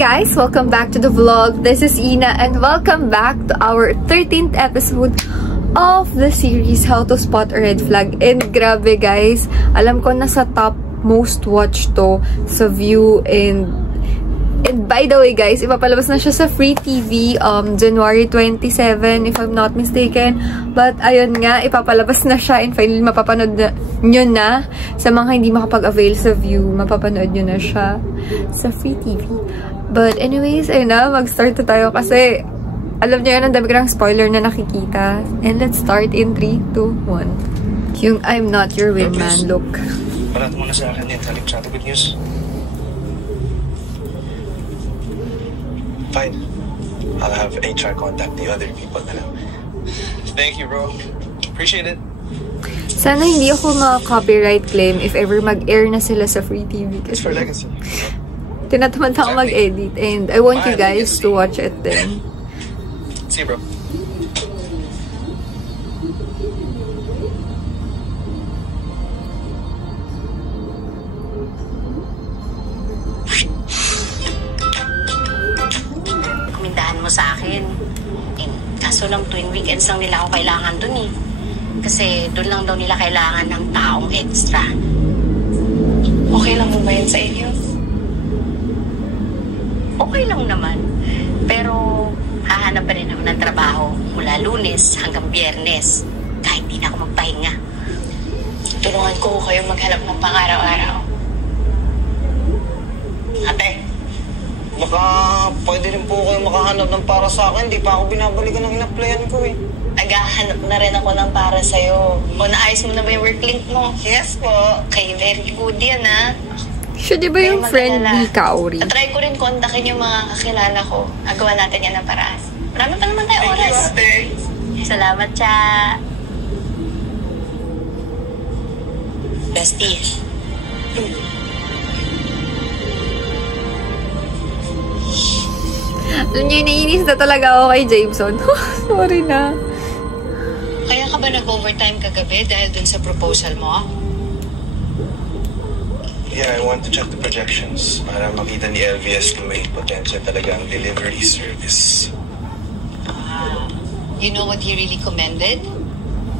guys! Welcome back to the vlog. This is Ina and welcome back to our 13th episode of the series How to Spot a Red Flag. And grabe guys, alam ko nasa top most watched to sa View and by the way guys, ipapalabas na siya sa Free TV January 27 if I'm not mistaken. But ayun nga, ipapalabas na siya and finally mapapanood nyo na. Sa mga hindi makapag-avail sa View, mapapanood nyo na siya sa Free TV. But anyways, ayun na, mag-start na tayo kasi alam nyo yun, ang dami ko ng spoiler na nakikita. And let's start in 3, 2, 1. Yung I'm not your wingman look. Parat mo na sa akin din, halip sa good news. Fine. I'll have HR contact the other people na lang. Thank you, bro. Appreciate it. Sana hindi ako ma-copyright claim if ever mag-air na sila sa Free TV. It's for legacy. Tinatamad ako mag-edit and I want you guys to watch it then. See you, bro. Kumindahan mo sa akin. Kaso lang tuwing weekends lang nila ako kailangan dun eh. Kasi dun lang daw nila kailangan ng taong extra. Okay lang mo ba yun sa inyo? Okay lang naman. Pero hahanap pa rin ako ng trabaho mula Lunes hanggang Biyernes. Kahit di na ako magpahinga. Tulungan ko kayo maghanap ng pang-araw-araw. Ate, baka pwede rin po kayo makahanap ng para sa akin. Di pa ako binabalikan ng in-applyan ko eh. Naghahanap na rin ako ng para sa'yo. O, naayos mo na ba yung work link mo? Yes po. Okay, very good yan ha. Siya di ba yung friend ni Kaori? Try ko rin kontakin yung mga kakilala ko. Agawa natin yan ng paraan. Marami pa naman tayo oras. Thank you, ate. Salamat, Cha. Bestie. Alam niyo, naiinis na talaga ako kay Jameson. Sorry na. Kaya ka ba nag-overtime kagabi dahil dun sa proposal mo? Yeah, I want to check the projections para makita ni LVS na may potential talaga ang delivery service. You know what he really commended?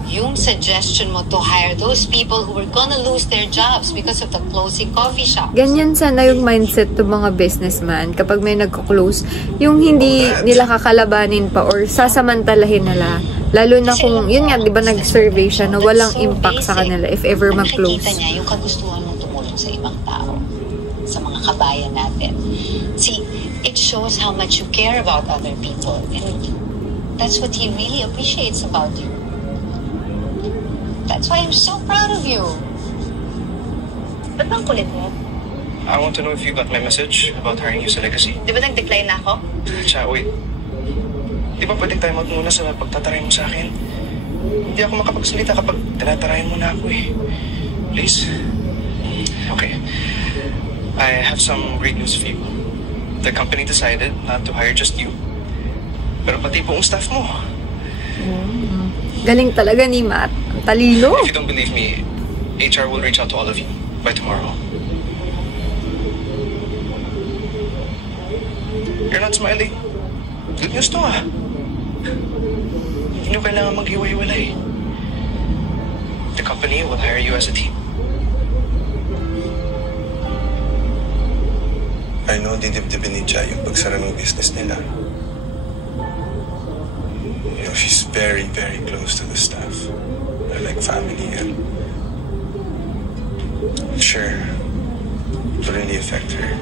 Yung suggestion mo to hire those people who were gonna lose their jobs because of the closing coffee shops. Ganyan sana yung mindset ng mga businessman kapag may nagko-close. Yung hindi nila kakalabanin pa or sasamantalahin nila. Lalo na kung, yun nga, di ba nag-survey siya na walang impact sa kanila if ever mag-close. Nakikita niya yung kagustuhan mong tumulong sa ibang tao, sa mga kabayan natin. See, it shows how much you care about other people. And that's what he really appreciates about you. That's why I'm so proud of you. Ba't bang kulit mo? I want to know if you got my message about hiring you sa Legacy. Di ba nag-decline na ako? Cha, wait. Di ba pwedeng time out muna sa pagtataray mo sa akin? Hindi ako makapagsalita kapag tinatarayan mo na ako eh. Please? Okay. I have some great news for you. The company decided not to hire just you. Pero pati buong staff mo. Galing talaga ni Matt. Ang talino. If you don't believe me, HR will reach out to all of you by tomorrow. You're not smiling. Good news to ah. Hindi nyo kailangan mag-iwalay. The company will hire you as a team. I know didibdibin ni Cha yung pagsara ng business nila. You know, she's very, very close to the staff. They're like family and sure, it will really affect her.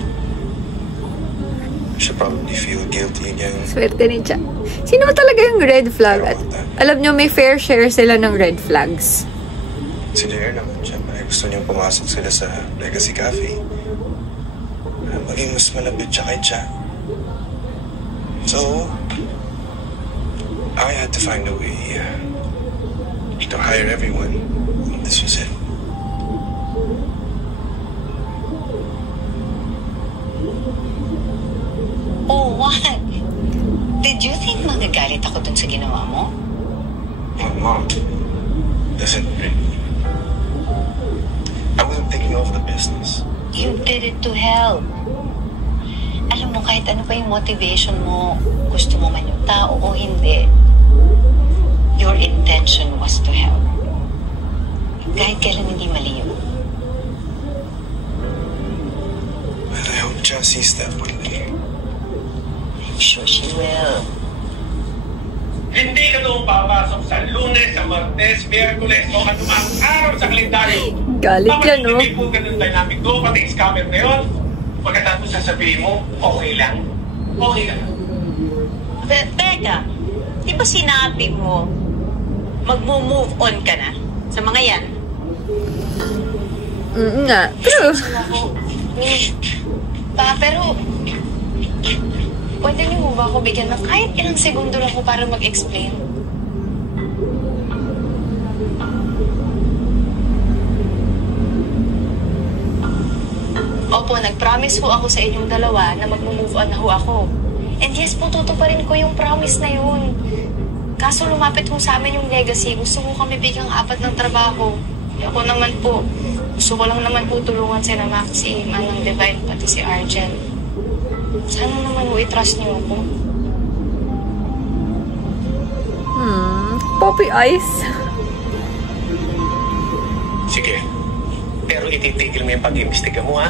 She'll probably feel guilty again. Swerte ni Cha. Sino ba talaga yung red flag? At alam nyo, may fair share sila ng red flags. Si Jair naman, syempre. Gusto niyang pumasok sila sa Legacy Cafe. Maging mas malapit siya kay Cha. So, I had to find a way to hire everyone. This was it. Oh, what? Did you think magagalit ako dun sa ginawa mo? Oh, Mom, listen. I wasn't thinking of the business. You did it to help. Alam mo, kahit kahit ano pa yung motivation mo, gusto mo man yung tao o hindi, your intention was to help. Kahit kailan hindi mali yun. Well, I hope Cha sees that one day. I'm sure she will. Hindi ka doon papasok sa Lunes, sa Martes, Miyerkules o anumang araw sa kalendaryo. Galit yan, no? Papasok po ka ng dynamic ko, pati scammer na yun. Pagkatapos sasabihin mo, okay lang. Okay lang. Teka, di ba sinabi mo, mag-move on ka na sa mga yan? Nga, true. Pa, pero pwede niyo mo ba ako bigyan ng kahit ilang segundo lang ko para mag-explain? Opo, nag-promise ho ako sa inyong dalawa na mag-move on na ho ako. And yes po, tutuparin ko yung promise na yun. Kaso lumapit ho sa amin yung legacy. Gusto ko kami bigang 4 ng trabaho. Ako naman po, gusto ko lang naman po tulungan si Maxi, Manang Divine, pati si Argel. Sana naman ho, i-trust niyo ako. Poppy eyes. Sige. Pero ititigil mo yung pag-imbestiga mo, ha?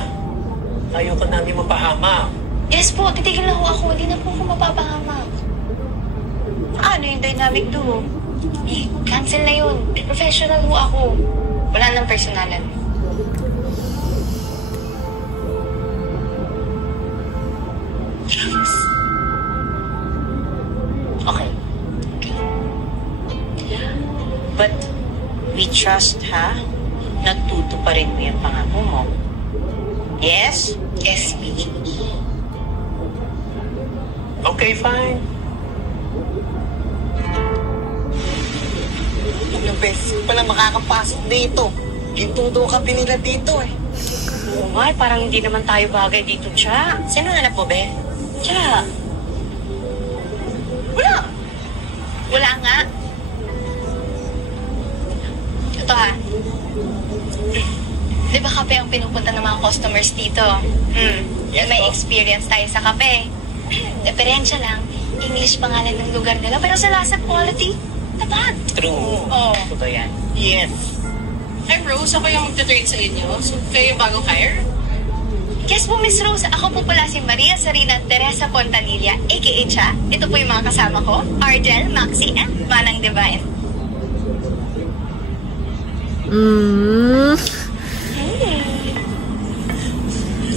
Ayaw ka namin mapahama. Yes po, titigil na ho ako. Hindi na po ako mapapahamak. Ano yung dynamic duo? Cancel na yun. Professional ho ako. Wala nang personalan. Okay. But we trust, ha? Natutuparin mo yung pangako mo. Yes? Yes, Michi. Okay, fine. Ilang beses pala makakapasok dito. Gintudo kami nila dito eh. Oo nga, parang hindi naman tayo bagay dito, Cha. Sino hanap mo, be? Cha. Wala. Wala nga. Ito ha. Di ba kape ang pinupunta ng mga customers dito? Yes, May po. experience tayo sa kape. Diferensya lang. English pangalan ng lugar nila. Pero sa lasa quality, tapat. True. Oh. Totoo yan. Yes. I'm Rose. Ako yung magta-trade sa inyo. So, kayo yung bagong hire? Yes po, Miss Rose. Ako po pala si Maria Sarina Teresa Pontanilla, a.k.a. Cha. Ito po yung mga kasama ko. Argel, Maxi, and Manang Divine.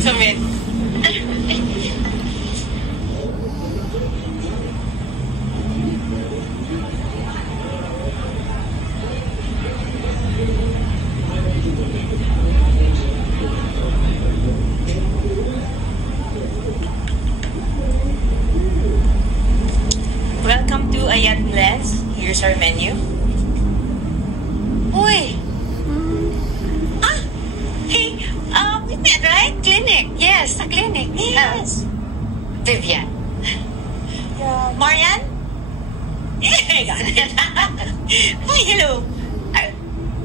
Submit. Welcome to Ayat Bless. Here's our menu. Uy! Hey, we met, right? Clinic. Yes, sa clinic. Yes. Vivian. Marian? Got it. Hi, hello.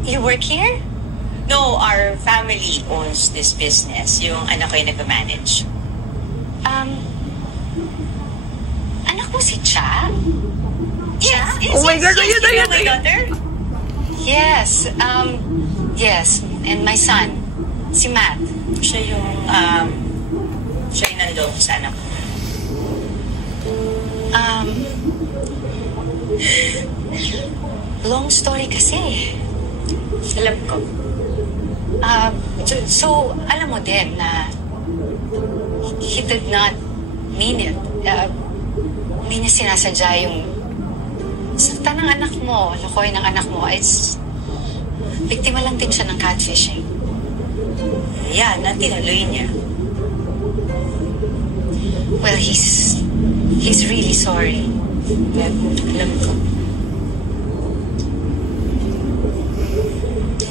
You work here? No, our family owns this business. Yung anak ko yung nagmamanage. Anak mo si Cha? Yes, yes, Oh my God, yes, ayun, you know ayun, my ayun. daughter? Yes. Yes. And my son, si Matt. Siya yung nandun sa anak ko. Long story kasi. Alam ko. So, alam mo din na he did not mean it. Hindi niya sinasadya yung sakta ng anak mo, lokoy ng anak mo. It's biktima lang din siya ng catfishing. Yan, tinuloy niya. Well, he's really sorry. But, alam ko.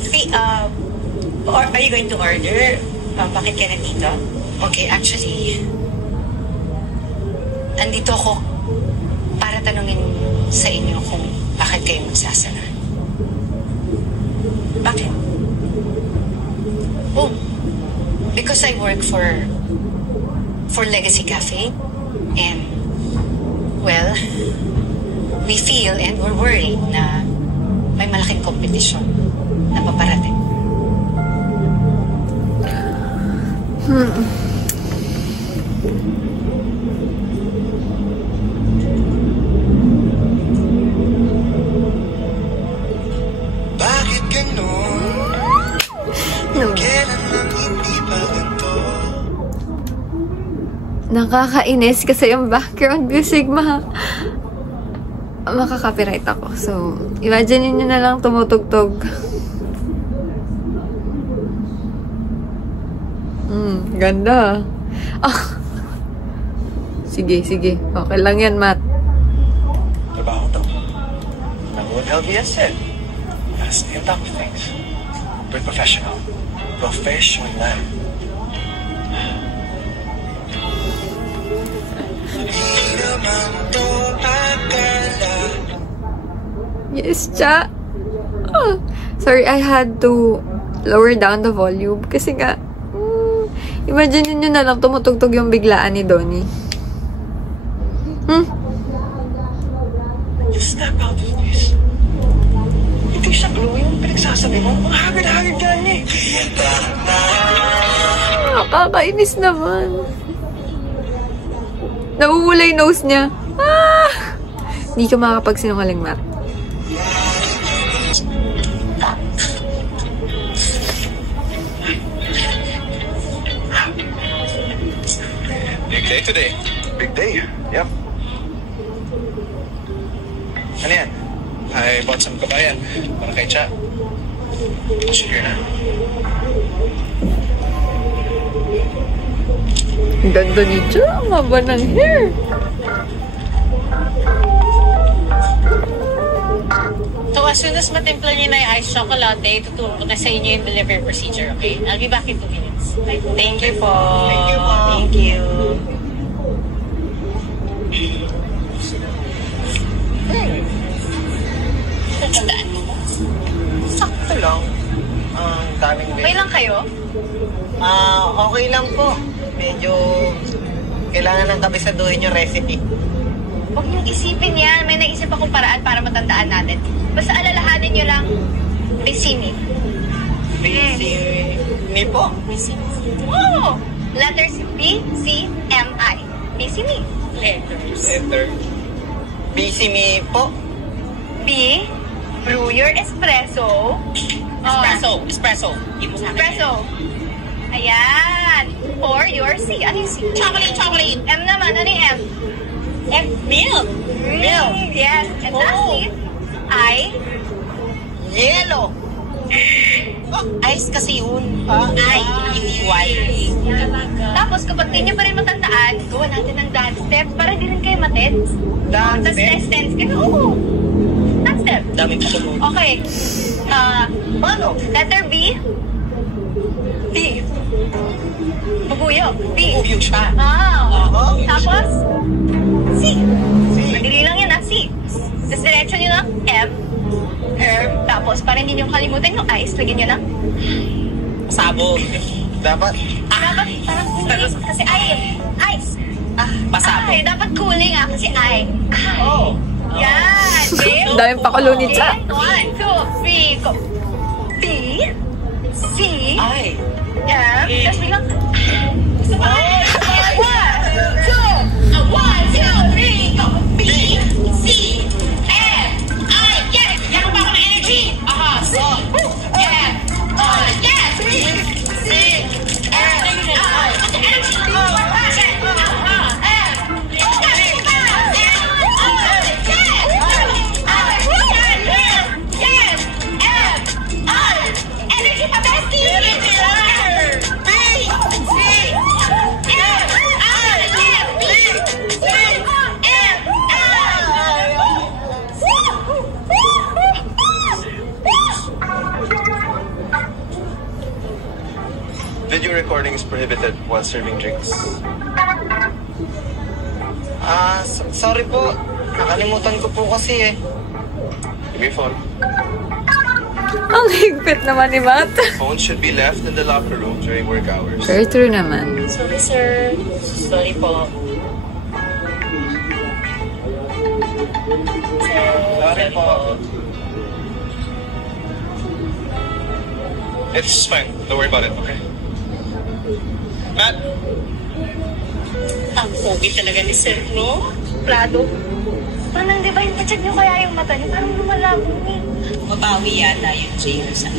Okay, are you going to order? Bakit ka nandito? Okay, actually, andito ako para tanungin sa inyo kung bakit kayo magsasara. Bakit? Oh, because I work for for Legacy Cafe. And, well, we feel and we're worried na may malaking kompetisyon na paparating. Bakit ganun? Kailan nang hindi pa ganito? Nakakainis kasi yung background music makaka-copyright ako. So, imagine niyo na lang tumutugtog. Ganda. Sige. Okay lang yan, Matt. Trabaho to. Like what LBS said. Gotta stay on top of things. Be professional. Professional. Yes, cha. Sorry, I had to lower down the volume kasi nga imagine nyo na lang tumutugtog yung biglaan ni Donnie. You step out of this. Hindi siya glow yung pinagsasabi mo. Mga hagad-hagad ka niya eh. Nakakainis naman. Nauulay nose niya. Hindi ka makakapagsinungaling, Matt. Big day today. Big day. Yep. Ano yan? I bought some kabayan para kay Cha. Sige na. Ang ganda ni Cha. Ang haba ng hair. So, as soon as matimpla niyo na yung iced chocolate, tuturo ko na sa inyo yung delivery procedure, okay? I'll be back in 2 minutes. Thank you po. Thank you po. Thank you. Tandaan mo ba? Sakto lang. Ang daming Okay lang kayo? Okay lang po. Medyo kailangan ng kabisaduhin yung recipe. Huwag niyong isipin yan. May naisip akong paraan para matandaan natin. Basta alalahanin niyo lang, Bisimi. Bisimi po? Bisimi. Oo! Letters B, C, M, I. Bisimi. Letter. Bisimi po? B, brew your espresso. Espresso. Espresso. Ayan. For your C. Ano yung C? Chocolate. M naman. Ano yung M? F, milk. Yes. And lastly, I. Yellow. Ice kasi yun. I, hindi Y. Tapos, kapag di nyo pa rin matandaan, gawa natin ng dance step para di rin kayo matid. Dance Tapos, step? dance kayo. Oo. Dance step. Dami pa tulog. Okay. Paano? Letter B. B. Bubuyo. B. Bubuyo siya. Tapos, C. Madali lang yun, C. Tapos, diretso nyo ng M. Tapos, para hindi nyo kalimutan yung ice, lagyan nyo ng Sabog. Dapat. dapat parang cooling. Kasi ice. Pasabog. Ay, dapat cooling kasi Oh. Yan. Okay? Daming pakulo ni Cha. 1, 2, 3, go. B. C. Ay. M. Tapos biglang, gusto mo? 1, 2, 3, go. B. C. M. I. Yes! Yan ba ako ng energy? So. M. I. Yes! C. M. I. Energy. Video recording is prohibited while serving drinks. Sorry po. Nakalimutan ko po kasi eh. Give me your phone. Ang higpit naman ni Matt. Phone should be left in the locker room during work hours. Very true naman. Sorry, sir. Sorry po. Sorry po. It's fine. Don't worry about it, okay? Matt! Ang pogi talaga ni sir, no? Prado. Manang, di ba yung check niyo kaya yung mata niyo? Parang lumalabo niyo. Mabawi yata yung jail sa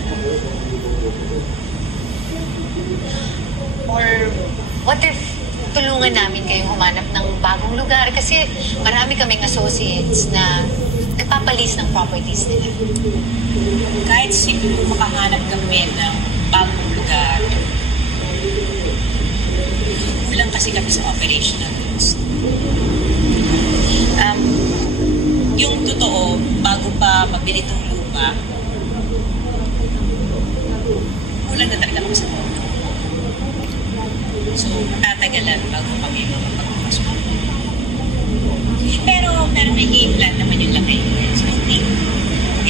Or what if tulungan namin kayong humanap ng bagong lugar? Kasi marami kaming associates na nagpapalis ng properties nila. Kahit siguro makahanap kami ng bagong lugar. Kulang kasi kami sa operational cost. Yung totoo, bago pa mabili itong lupa, kulang na talaga kami sa pondo. So, tatagalan bago kami makapagpapasok. Pero may game plan naman yung lakay ko. So, I think,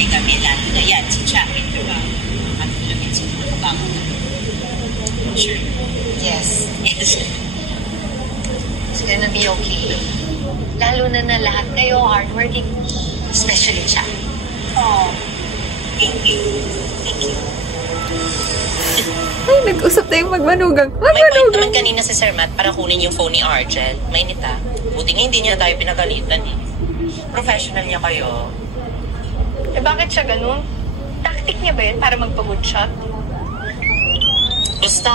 kami lalo na yan, si Chapin, diba? At ulamin sa nakabago na. Sure. Yes. Yes. It's gonna be okay. Lalo na lahat kayo hardworking, especially Chapin. Oh, thank you. Thank you. Ay, nag-usap na yung magmanugang. May point Magmanugang. naman kanina si Sir Matt para kunin yung phone ni Argel. Mainit ah. Buti nga hindi niya tayo pinagalitan eh. Professional niya kayo. Eh bakit siya ganun? Tactic niya ba yun para magpa-good shot? Basta,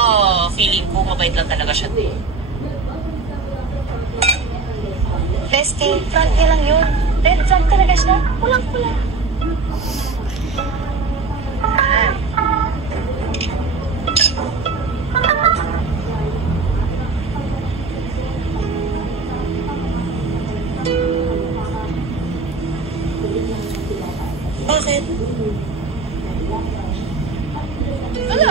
feeling ko mabait lang talaga siya din. Bestie, front niya lang yun. Red flag talaga siya. Kulang-kulang. Bakit? Wala.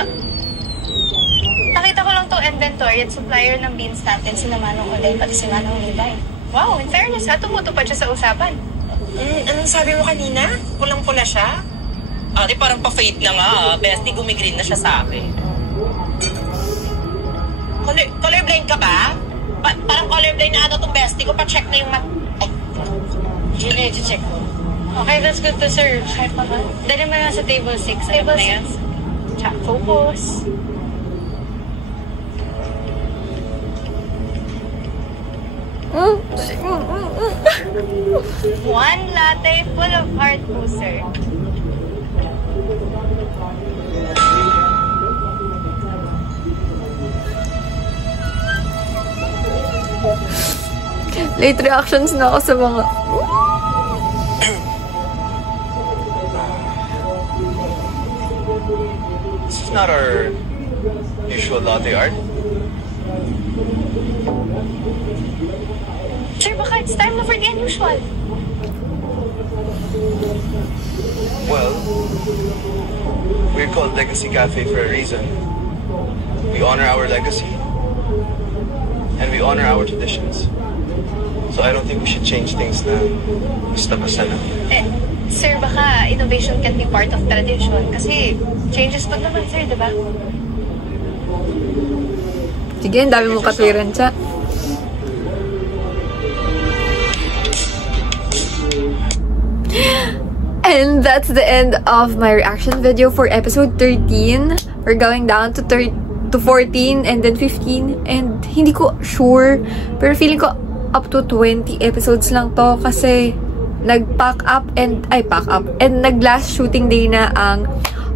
Nakita ko lang tong inventory at supplier ng beans natin, si Manong Oday, pati si Manong Levi. Wow, in fairness, tumutupad siya sa usapan. Anong sabi mo kanina? Pulang-pula siya? Ate, parang pa-fade na nga. Bestie, gumigreen na siya sa akin. Colorblind ka ba? Parang colorblind na tong bestie ko. Pa-check na yung Ay, yun na yung check ko. Okay, that's good to serve. Kahit pa ba? Dali mo na sa table 6. Table 6. Chat focus. One latte full of heart booster. Late reactions na ako sa mga... This is not our usual latte art. Sir, baka it's time na for the unusual. Well, we're called Legacy Cafe for a reason. We honor our legacy, and we honor our traditions. So I don't think we should change things na basta-basta na. Sir, baka innovation can be part of tradition. Kasi changes pa naman, sir, di ba? Sige, ang dami mong katwiran siya. And that's the end of my reaction video for episode 13. We're going down to 14 and then 15. And hindi ko sure, pero feeling ko up to 20 episodes lang to kasi nag-pack up and nag-last shooting day na ang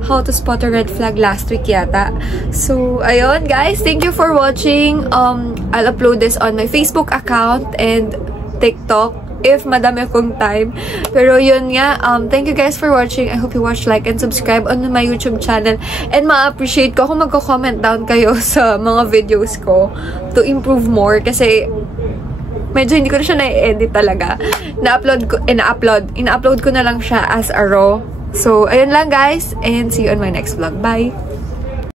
How to Spot a Red Flag last week yata. So, ayun guys, thank you for watching. I'll upload this on my Facebook account and TikTok if madami akong time. Pero yun nga, thank you guys for watching. I hope you watch, like, and subscribe on my YouTube channel. And ma-appreciate ko kung magko-comment down kayo sa mga videos ko to improve more kasi medyo hindi ko na siya na-edit talaga. Ina-upload ko na lang siya as a raw. So, ayun lang guys, and see you on my next vlog. Bye!